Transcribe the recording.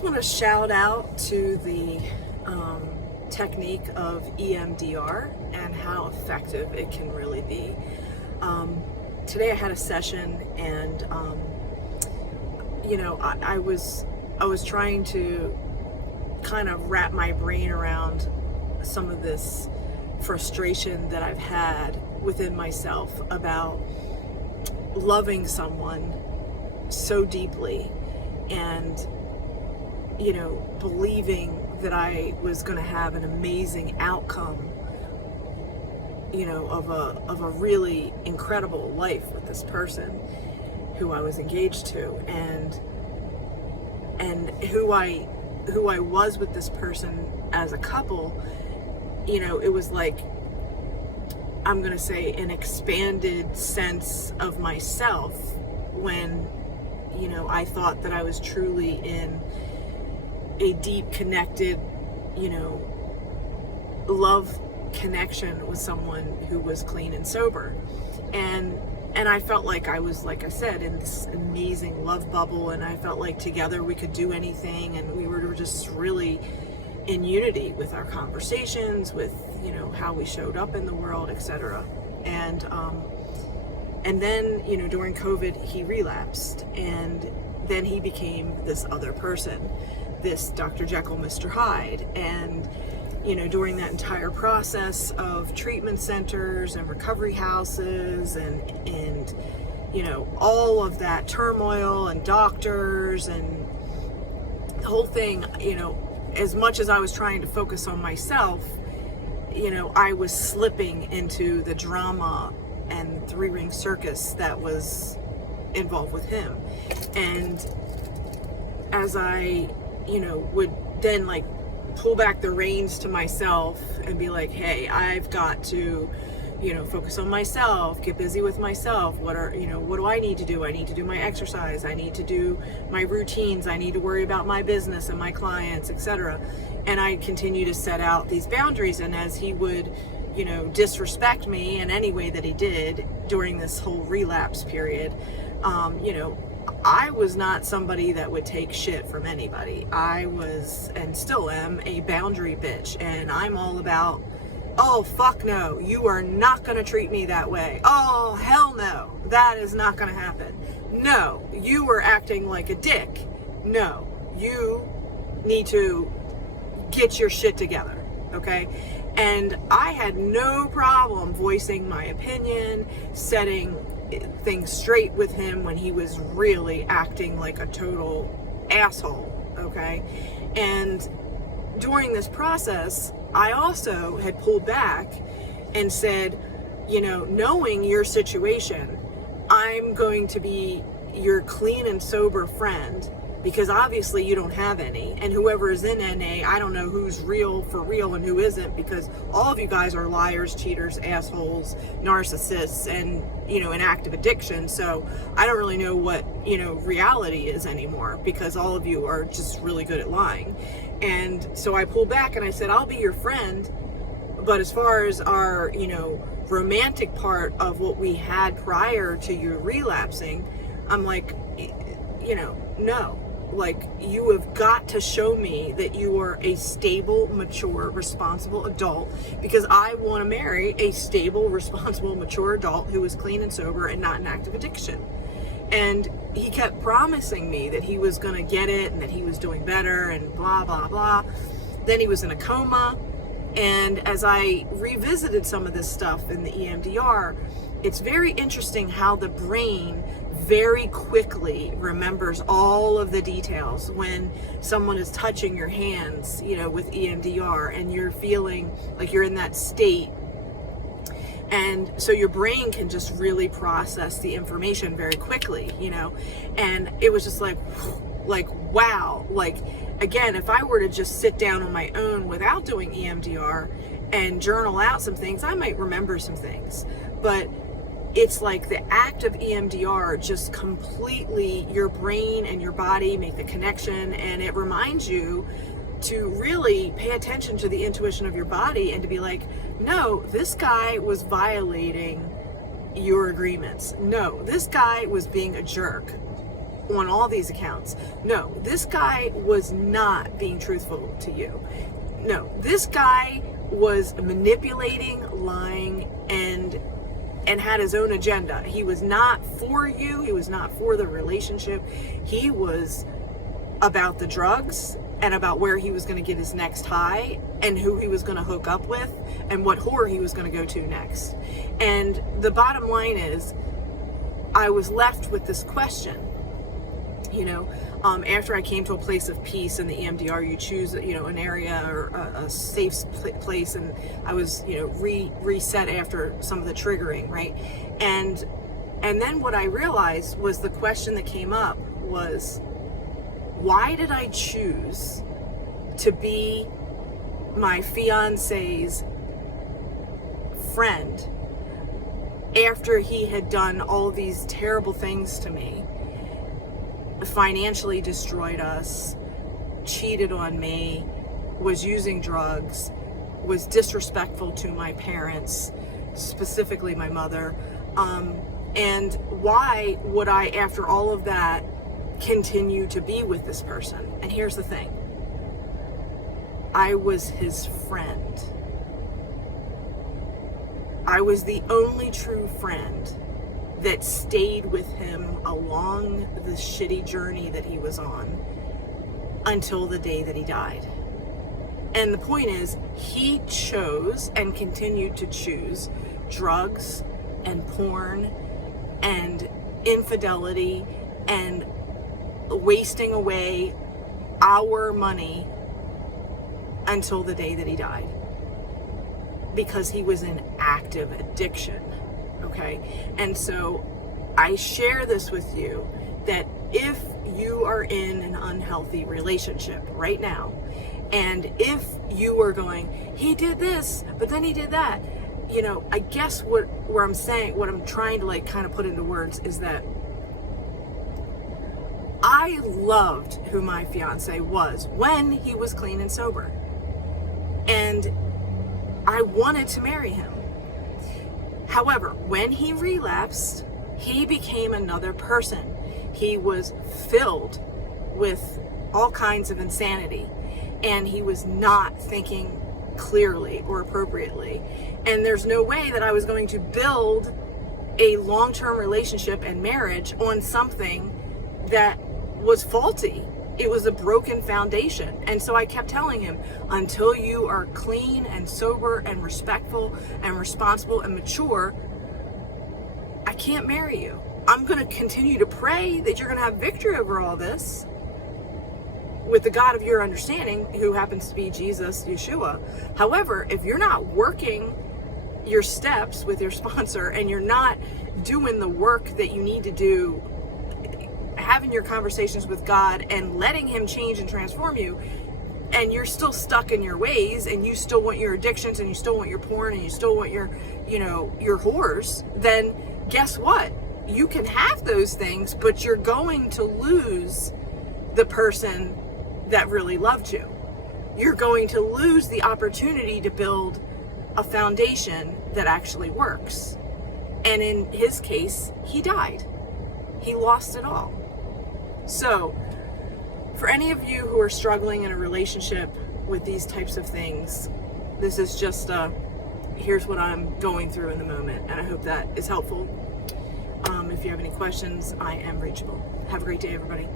just want to shout out to the technique of EMDR and how effective it can really be. Today I had a session, and I was trying to kind of wrap my brain around some of this frustration that I've had within myself about loving someone so deeply and believing that I was going to have an amazing outcome of a really incredible life with this person who I was engaged to, and who I was with this person as a couple. It was like, I'm going to say, an expanded sense of myself when I thought that I was truly in a deep connected love connection with someone who was clean and sober, and I felt like I was, like I said, in this amazing love bubble, and I felt like together we could do anything, and we were just really in unity with our conversations, with how we showed up in the world, etc. And then during COVID he relapsed, and then he became this other person, this Dr. Jekyll, Mr. Hyde. And during that entire process of treatment centers and recovery houses and all of that turmoil and doctors and the whole thing, as much as I was trying to focus on myself, I was slipping into the drama and three-ring circus that was involved with him. And as I would then pull back the reins to myself and be like, hey, I've got to focus on myself, get busy with myself. What do I need to do? I need to do my exercise, I need to do my routines, I need to worry about my business and my clients, etc. And I continue to set out these boundaries. And as he would disrespect me in any way that he did during this whole relapse period, I was not somebody that would take shit from anybody. I was, and still am, a boundary bitch, and I'm all about, oh fuck no, you are not gonna treat me that way. Oh hell no, that is not gonna happen. No, you were acting like a dick. No, you need to get your shit together, okay? And I had no problem voicing my opinion, setting things straight with him when he was really acting like a total asshole, okay? And during this process, I also had pulled back and said, knowing your situation, I'm going to be your clean and sober friend, because obviously you don't have any, and whoever is in NA, I don't know who's real for real and who isn't, because all of you guys are liars, cheaters, assholes, narcissists, and in active addiction. So I don't really know what reality is anymore, because all of you are just really good at lying. And so I pulled back and I said, I'll be your friend, but as far as our romantic part of what we had prior to you relapsing, I'm like, no. You have got to show me that you are a stable, mature, responsible adult, because I want to marry a stable, responsible, mature adult who is clean and sober and not in active addiction. And he kept promising me that he was going to get it and that he was doing better and blah, blah, blah. Then he was in a coma. And as I revisited some of this stuff in the EMDR, it's very interesting how the brain very quickly remembers all of the details when someone is touching your hands, with EMDR, and you're feeling like you're in that state. And so your brain can just really process the information very quickly, and it was just like wow. Again, if I were to just sit down on my own without doing EMDR and journal out some things, I might remember some things. But it's like the act of EMDR just completely, your brain and your body make the connection, and it reminds you to really pay attention to the intuition of your body and to be like, no, this guy was violating your agreements. No, this guy was being a jerk. on all these accounts. No, this guy was not being truthful to you. No, this guy was manipulating, lying, and had his own agenda. He was not for you. He was not for the relationship. He was about the drugs and about where he was going to get his next high and who he was going to hook up with and what whore he was going to go to next. And the bottom line is, I was left with this question. After I came to a place of peace in the EMDR, you choose, an area or a safe place, and I was, reset after some of the triggering, right? And then what I realized was the question that came up was, why did I choose to be my fiance's friend after he had done all these terrible things to me? Financially destroyed us, cheated on me, was using drugs, was disrespectful to my parents, specifically my mother. And why would I, after all of that, continue to be with this person? And here's the thing. I was his friend. I was the only true friend that stayed with him along the shitty journey that he was on until the day that he died. And the point is, he chose and continued to choose drugs and porn and infidelity and wasting away our money until the day that he died, because he was in active addiction. Okay, and so I share this with you, that if you are in an unhealthy relationship right now, and if you are going, he did this, but then he did that, I guess what I'm trying to kind of put into words is that I loved who my fiance was when he was clean and sober, and I wanted to marry him. However, when he relapsed, he became another person. He was filled with all kinds of insanity, and he was not thinking clearly or appropriately. And there's no way that I was going to build a long-term relationship and marriage on something that was faulty. It was a broken foundation. And so I kept telling him, until you are clean and sober and respectful and responsible and mature, I can't marry you. I'm going to continue to pray that you're going to have victory over all this with the God of your understanding, who happens to be Jesus, Yeshua. However, if you're not working your steps with your sponsor and you're not doing the work that you need to do, having your conversations with God and letting him change and transform you, and you're still stuck in your ways, and you still want your addictions, and you still want your porn, and you still want your whores, then guess what? You can have those things, but you're going to lose the person that really loved you. You're going to lose the opportunity to build a foundation that actually works. And in his case, he died. He lost it all. So, for any of you who are struggling in a relationship with these types of things, this is just here's what I'm going through in the moment, and I hope that is helpful. If you have any questions, I am reachable. Have a great day, everybody.